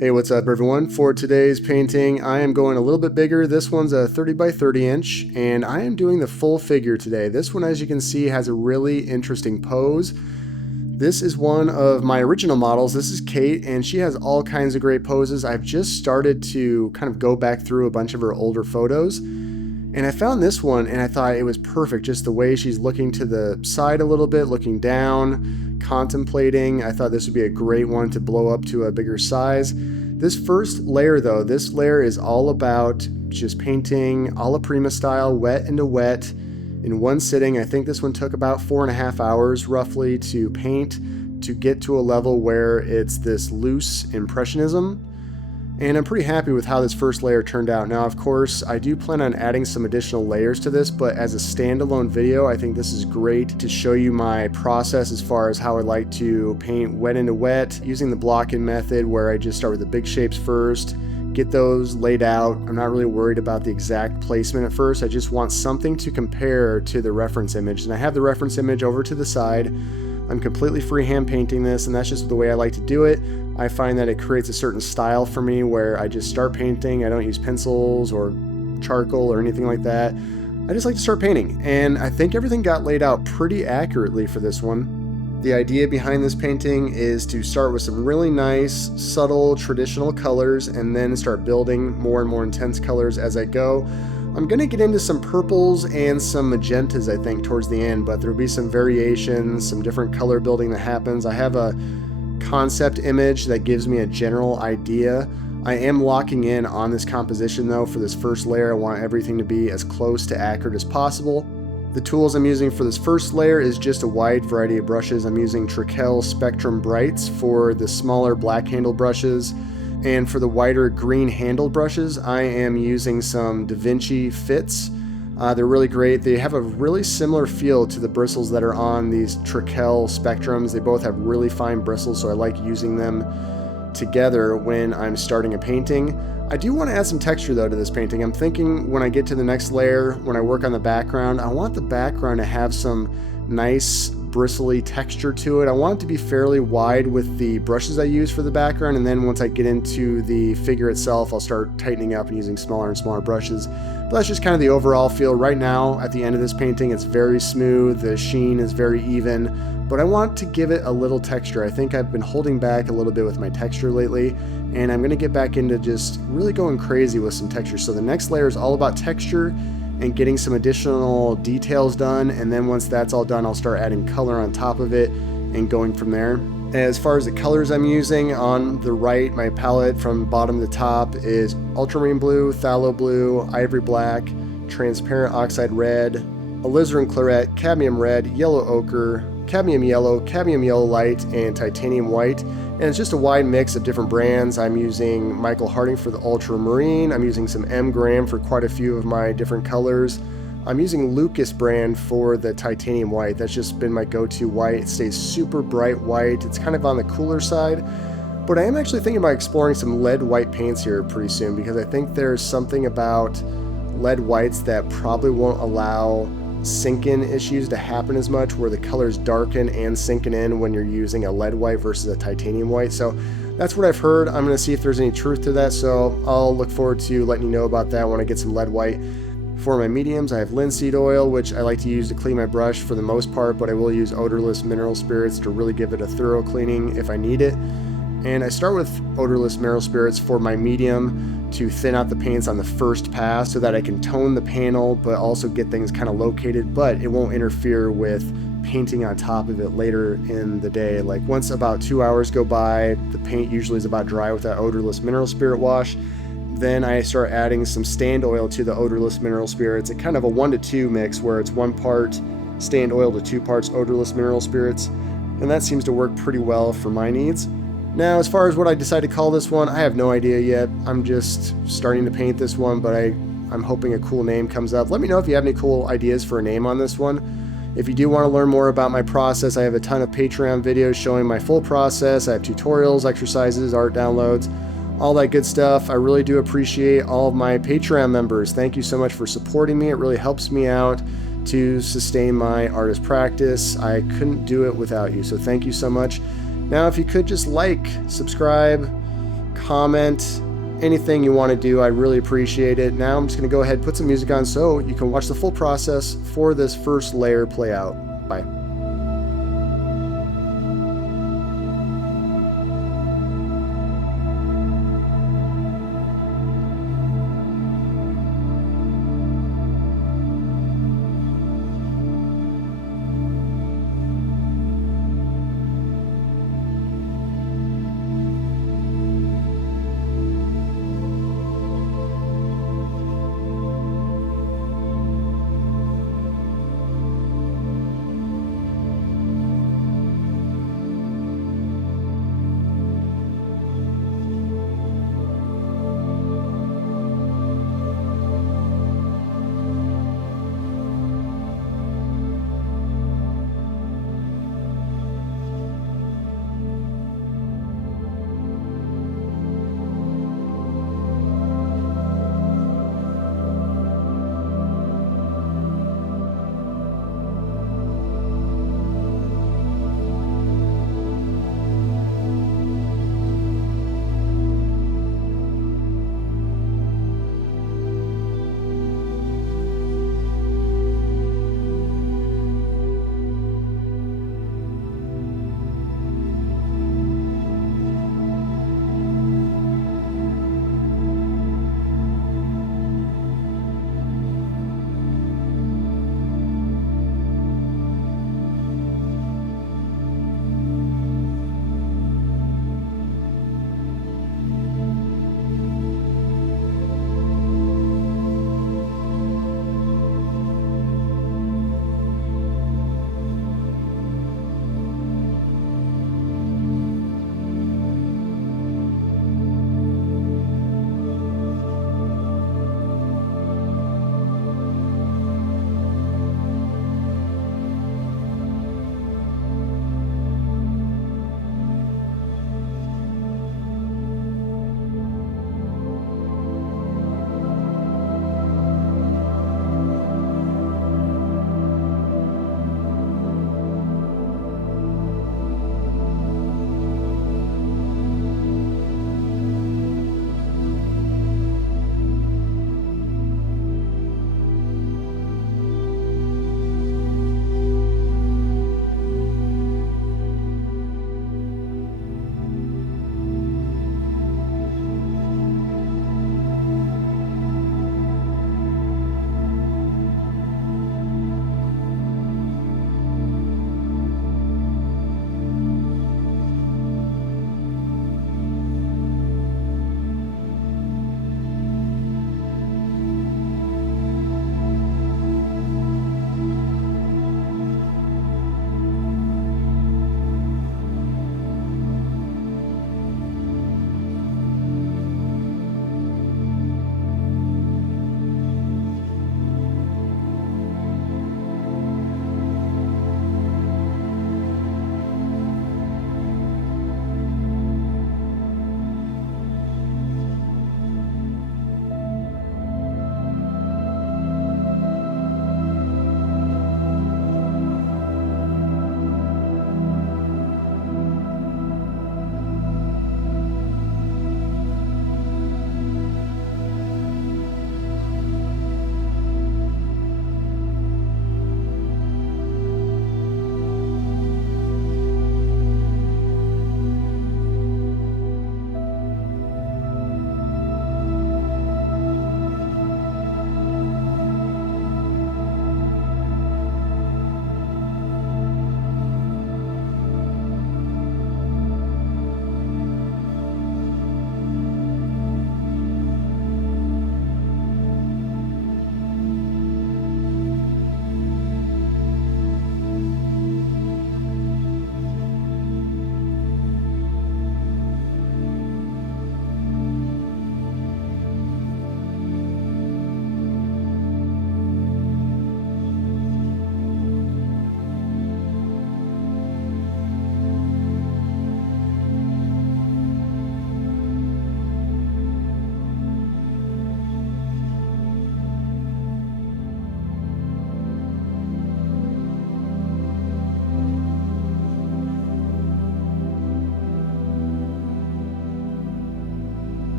Hey, what's up everyone? For today's painting, I am going a little bit bigger. This one's a 30 by 30 inch, and I am doing the full figure today. This one, as you can see, has a really interesting pose. This is one of my original models. This is Kate, and she has all kinds of great poses. I've just started to kind of go back through a bunch of her older photos, and I found this one, and I thought it was perfect. Just the way she's looking to the side a little bit, looking down, contemplating. I thought this would be a great one to blow up to a bigger size. This first layer though, this layer is all about just painting alla prima style, wet into wet in one sitting. I think this one took about 4.5 hours roughly to paint, to get to a level where it's this loose impressionism. And I'm pretty happy with how this first layer turned out. Now, of course, I do plan on adding some additional layers to this, but as a standalone video, I think this is great to show you my process as far as how I like to paint wet into wet, using the blocking method where I just start with the big shapes first, get those laid out. I'm not really worried about the exact placement at first. I just want something to compare to the reference image. And I have the reference image over to the side. I'm completely freehand painting this, and that's just the way I like to do it. I find that it creates a certain style for me where I just start painting. I don't use pencils or charcoal or anything like that. I just like to start painting, and I think everything got laid out pretty accurately for this one. The idea behind this painting is to start with some really nice, subtle, traditional colors and then start building more and more intense colors as I go. I'm going to get into some purples and some magentas, I think, towards the end, but there'll be some variations, some different color building that happens. I have a concept image that gives me a general idea. I am locking in on this composition though. For this first layer, I want everything to be as close to accurate as possible. The tools I'm using for this first layer is just a wide variety of brushes. I'm using Trekell Spectrum Brights for the smaller black handle brushes. And for the wider green handled brushes, I am using some Da Vinci Fits. They're really great. They have a really similar feel to the bristles that are on these Trekell Spectrums. They both have really fine bristles, so I like using them together when I'm starting a painting. I do want to add some texture though to this painting. I'm thinking when I get to the next layer, when I work on the background, I want the background to have some nice bristly texture to it. I want it to be fairly wide with the brushes I use for the background, and then once I get into the figure itself, I'll start tightening up and using smaller and smaller brushes. But that's just kind of the overall feel. Right now, at the end of this painting, it's very smooth, the sheen is very even, but I want to give it a little texture. I think I've been holding back a little bit with my texture lately, and I'm going to get back into just really going crazy with some texture. So the next layer is all about texture and getting some additional details done, and then once that's all done, I'll start adding color on top of it and going from there. As far as the colors I'm using, on the right, my palette from bottom to top is ultramarine blue, phthalo blue, ivory black, transparent oxide red, alizarin claret, cadmium red, yellow ochre, cadmium yellow light, and titanium white. And it's just a wide mix of different brands. I'm using Michael Harding for the ultramarine. I'm using some M. Graham for quite a few of my different colors. I'm using Lucas brand for the titanium white. That's just been my go-to white. It stays super bright white. It's kind of on the cooler side, but I am actually thinking about exploring some lead white paints here pretty soon, because I think there's something about lead whites that probably won't allow sink-in issues to happen as much, where the colors darken and sinking in when you're using a lead white versus a titanium white. So that's what I've heard. I'm going to see if there's any truth to that, so I'll look forward to letting you know about that when I get some lead white. For my mediums, I have linseed oil, which I like to use to clean my brush for the most part, but I will use odorless mineral spirits to really give it a thorough cleaning if I need it. And I start with odorless mineral spirits for my medium to thin out the paints on the first pass so that I can tone the panel but also get things kind of located, but it won't interfere with painting on top of it later in the day. Like once about 2 hours go by, the paint usually is about dry with that odorless mineral spirit wash. Then I start adding some stand oil to the odorless mineral spirits. It's kind of a 1 to 2 mix where it's 1 part stand oil to 2 parts odorless mineral spirits, and that seems to work pretty well for my needs. Now, as far as what I decide to call this one, I have no idea yet. I'm just starting to paint this one, but I'm hoping a cool name comes up. Let me know if you have any cool ideas for a name on this one. If you do want to learn more about my process, I have a ton of Patreon videos showing my full process. I have tutorials, exercises, art downloads, all that good stuff. I really do appreciate all of my Patreon members. Thank you so much for supporting me. It really helps me out to sustain my artist practice. I couldn't do it without you, so thank you so much. Now, if you could just like, subscribe, comment, anything you want to do. I really appreciate it. Now I'm just going to go ahead and put some music on so you can watch the full process for this first layer play out.